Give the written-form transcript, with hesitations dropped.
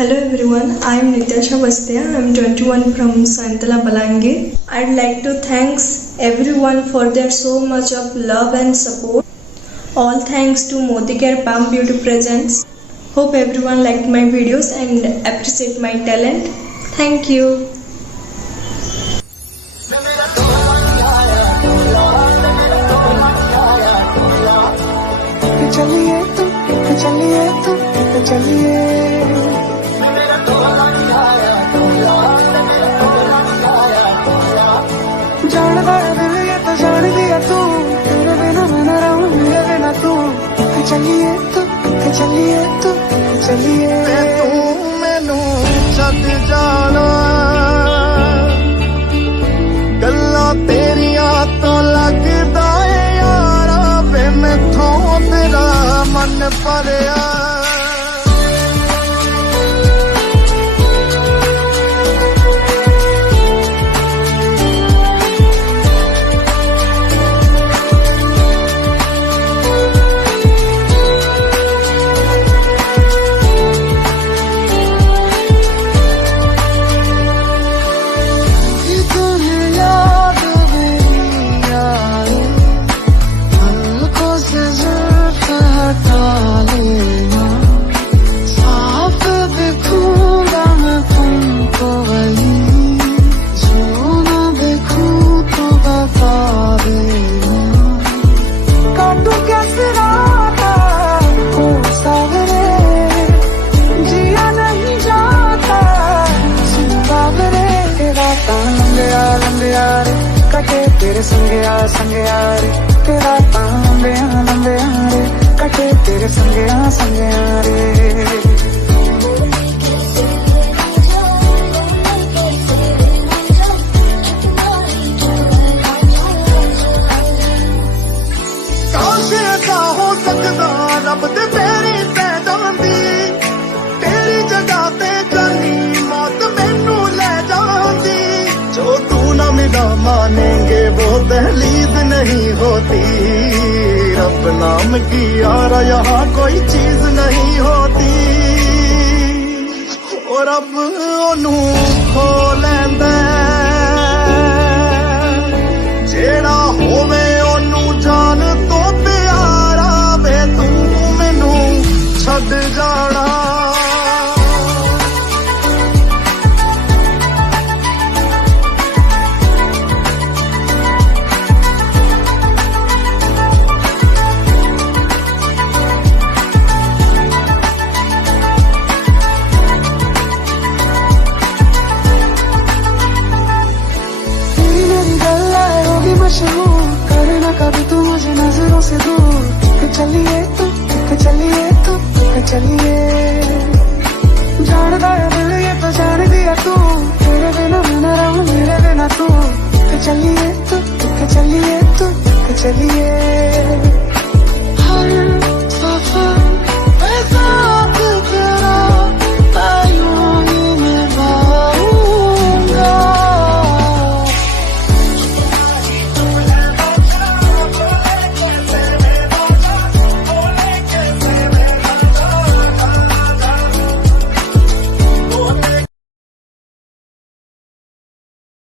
Hello everyone, I am Nityasha Bastia. I am 21 from Santala, Balangir. I'd like to thank everyone for their so much of love and support. All thanks to Modicare PAM Beauty presents. Hope everyone liked my videos and appreciate my talent. Thank you. गल्लां तेरियां तो लगदा है यारा वे मैथों तेरा मन भरिया तेरे संगे यारे तेरा लंबे यारे कटे तेरे संगे यारे काश ऐसा हो सकदा रब दे तेरी ते जांदी तेरी जगह ते जानी मौत मैनू ले जांदी जो तू ना मिला मानेंगे वो दहलीज नहीं होती रब नाम की यार यहाँ कोई चीज नहीं होती और अब ओनू खो लैंदा जेड़ा होवे ओनू जान तो प्यारा वे तू मैनू छड्ड जाना करना कभी तू मुझे नजरों से दूर चलिए जानदा है दिल ये तो जान दिया तू तेरे बिना मैं न रहूं मेरे बिना तू चलिए